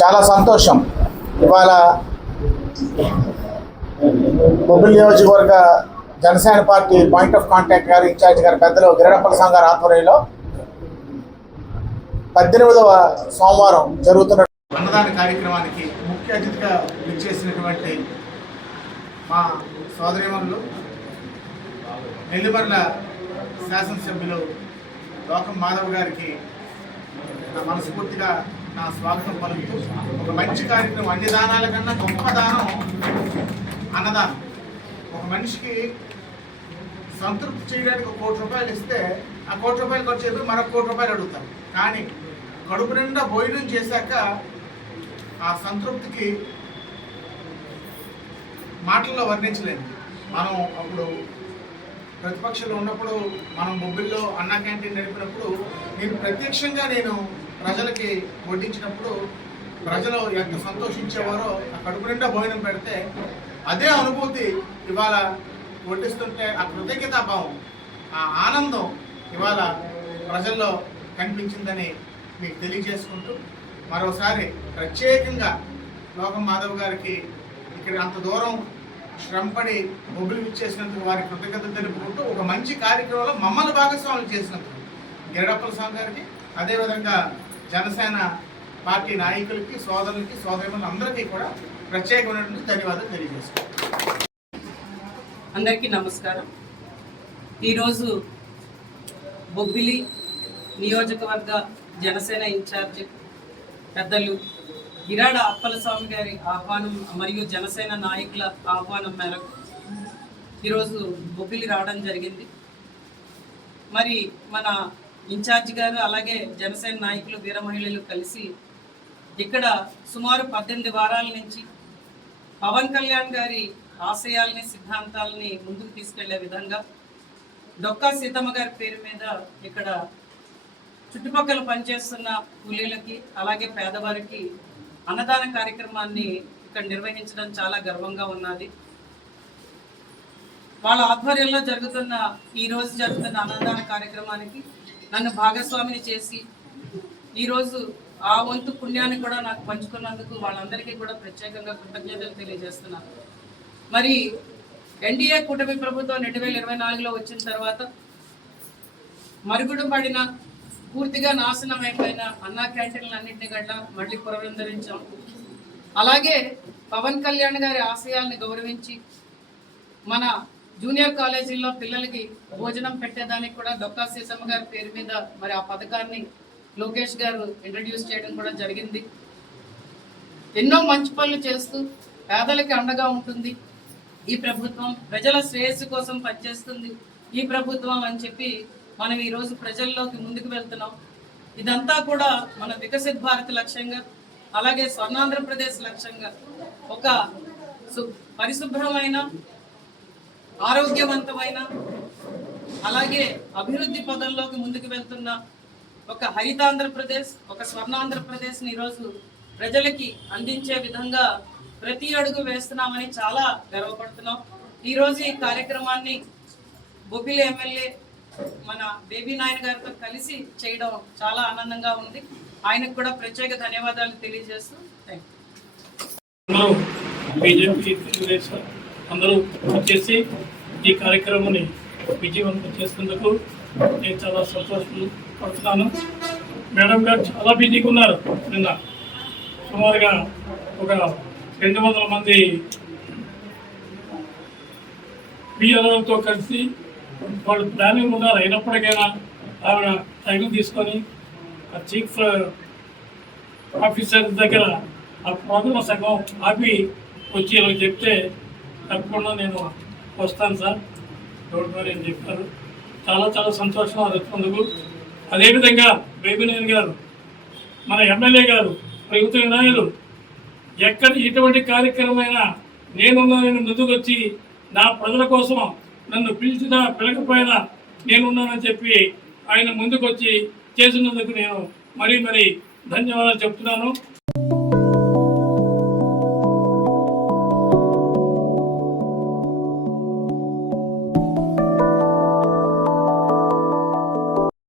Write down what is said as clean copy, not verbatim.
చాలా సంతోషం. ఇవాళ బొబ్బిలి నియోజకవర్గ Janasena party point of contact గారు, ఇన్ఛార్జ్ గారు పెద్దలు గిరిడప్పల స్వామి గారి ఆధ్వర్యంలో 18వ సోమవారం జరుగుతున్న అన్నదాన కార్యక్రమానికి ముఖ్య అతిథిగా విచ్చేసినటువంటి మా సోదరీమణులు నెల్లిమర్ల శాసనసభ్యులు లోకం మాధవ్ గారికి నా మనస్ఫూర్తిగా నా స్వాగతం పలుకుతూ, ఒక మంచి కార్యక్రమం, అన్ని దానాల కన్నా గొప్ప దానం అన్నదానం. ఒక మనిషికి సంతృప్తి చేయడానికి 1 కోటి రూపాయలు ఇస్తే ఆ 1 కోటి రూపాయలు ఖర్చు చెప్పి మరొక 1 కోటి రూపాయలు అడుగుతారు. కానీ కడుపు నిండా భోజనం చేశాక ఆ సంతృప్తికి మాటల్లో వర్ణించలేదు. మనం అప్పుడు ప్రతిపక్షంలో ఉన్నప్పుడు, మనం బొబ్బిల్లో అన్నా క్యాంటీన్ నడిపినప్పుడు నేను ప్రత్యక్షంగా ప్రజలకి వడ్డించినప్పుడు ప్రజలు ఎంత సంతోషించేవారో, ఆ కడుపు నిండా భోజనం పెడితే అదే అనుభూతి ఇవాళ వడ్డిస్తుంటే ఆ కృతజ్ఞతాభావం, ఆ ఆనందం ఇవాళ ప్రజల్లో కనిపించిందని మీకు తెలియజేసుకుంటూ, మరోసారి ప్రత్యేకంగా లోకం మాధవ్ గారికి ఇక్కడ అంత దూరం శ్రమపడి బొబ్బిలి ఇచ్చేసినందుకు వారి కృతజ్ఞతలు తెలుపుకుంటూ, ఒక మంచి కార్యక్రమంలో మమ్మల్ని భాగస్వాములు చేసినందుకు గిరిడప్పల స్వామి గారికి, అదేవిధంగా జనసేన పార్టీ నాయకులకి, సోదరులకి, సోదరులు అందరికీ కూడా ప్రత్యేకమైనటువంటి ధన్యవాదాలు తెలియజేస్తున్నాను. అందరికీ నమస్కారం. ఈరోజు బొబ్బిలి నియోజకవర్గ జనసేన ఇన్ఛార్జ్ పెద్దలు గిరాడ అప్పలస్వామి గారి ఆహ్వానం మరియు జనసేన నాయకుల ఆహ్వానం మేరకు ఈరోజు బొబ్బిలి రావడం జరిగింది. మరి మన ఇన్ఛార్జ్ గారు అలాగే జనసేన నాయకులు, వీర మహిళలు కలిసి ఇక్కడ సుమారు 18 వారాల నుంచి పవన్ కళ్యాణ్ గారి ఆశయాల్ని, సిద్ధాంతాలని ముందుకు తీసుకెళ్లే విధంగా డొక్కా సీతమ్మ గారి పేరు మీద ఇక్కడ చుట్టుపక్కల పనిచేస్తున్న కూలీలకి అలాగే పేదవారికి అన్నదాన కార్యక్రమాన్ని ఇక్కడ నిర్వహించడం చాలా గర్వంగా ఉన్నది. వాళ్ళ ఆధ్వర్యంలో ఈరోజు జరుగుతున్న అన్నదాన కార్యక్రమానికి నన్ను భాగస్వామిని చేసి ఈరోజు ఆ వంతు పుణ్యాన్ని కూడా నాకు పంచుకున్నందుకు వాళ్ళందరికీ కూడా ప్రత్యేకంగా కృతజ్ఞతలు తెలియజేస్తున్నాను. మరి ఎన్డీఏ కూటమి ప్రభుత్వం 2024లో వచ్చిన తర్వాత మరుగుడు పడిన, పూర్తిగా నాశనం అయిపోయిన అన్నా క్యాంటీన్లన్నింటినీ గట్ల మళ్ళీ పునరుద్ధరించాం. అలాగే పవన్ కళ్యాణ్ గారి ఆశయాల్ని గౌరవించి మన జూనియర్ కాలేజీల్లో పిల్లలకి భోజనం పెట్టేదానికి కూడా డొక్కా సీతమ్మ గారి పేరు మీద మరి ఆ పథకాన్ని లోకేష్ గారు ఇంట్రడ్యూస్ చేయడం కూడా జరిగింది. ఎన్నో మంచి పనులు చేస్తూ పేదలకి అండగా ఉంటుంది ఈ ప్రభుత్వం, ప్రజల శ్రేయస్సు కోసం పనిచేస్తుంది ఈ ప్రభుత్వం అని చెప్పి మనం ఈరోజు ప్రజల్లోకి ముందుకు వెళ్తున్నాం. ఇదంతా కూడా మన వికసిత్ భారత్ లక్ష్యంగా, అలాగే స్వర్ణాంధ్రప్రదేశ్ లక్ష్యంగా ఒక పరిశుభ్రమైన, ఆరోగ్యవంతమైన, అలాగే అభివృద్ధి పదంలోకి ముందుకు వెళ్తున్న ఒక హరితాంధ్రప్రదేశ్, ఒక స్వర్ణాంధ్రప్రదేశ్ని ఈరోజు ప్రజలకి అందించే విధంగా ప్రతి అడుగు వేస్తున్నామని చాలా గర్వపడుతున్నాం. ఈరోజు ఈ కార్యక్రమాన్ని బొబ్బిలి ఎమ్మెల్యే మన బేబీ నాయన గారితో కలిసి చేయడం చాలా ఆనందంగా ఉంది. ఆయనకు కూడా ప్రత్యేక ధన్యవాదాలు తెలియజేస్తూ అందరూ వచ్చేసి ఈ కార్యక్రమాన్ని విజయవంతం చేసినందుకు నేను చాలా సంతోషపడుతున్నాను. మేడం గారు చాలా బిజీగా ఉన్నారు. నిన్న సుమారుగా ఒక 200 మంది పిఎల్ఓలతో కలిసి వాళ్ళు ప్లానింగ్ ఉన్నారు. అయినప్పటికైనా ఆవిడ టైం తీసుకొని ఆ చీఫ్ ఆఫీసర్ దగ్గర ఆ ప్రోగ్రామ్ సగం ఆపి వచ్చి ఇలా చెప్తే తప్పకుండా నేను వస్తాను సార్, డోంట్ వరీ అని చెప్పారు. చాలా చాలా సంతోషం అది వచ్చినందుకు. అదేవిధంగా బేబీనేని గారు, మన ఎమ్మెల్యే గారు, ప్రభుత్వ నాయకులు, ఎక్కడ ఇటువంటి కార్యక్రమమైనా నేనున్నానని ముందుకు వచ్చి నా ప్రజల కోసం నన్ను పిలిచినా పిలకపోయినా నేనున్నానని చెప్పి ఆయన ముందుకు వచ్చి చేసినందుకు నేను మరీ ధన్యవాదాలు చెప్తున్నాను.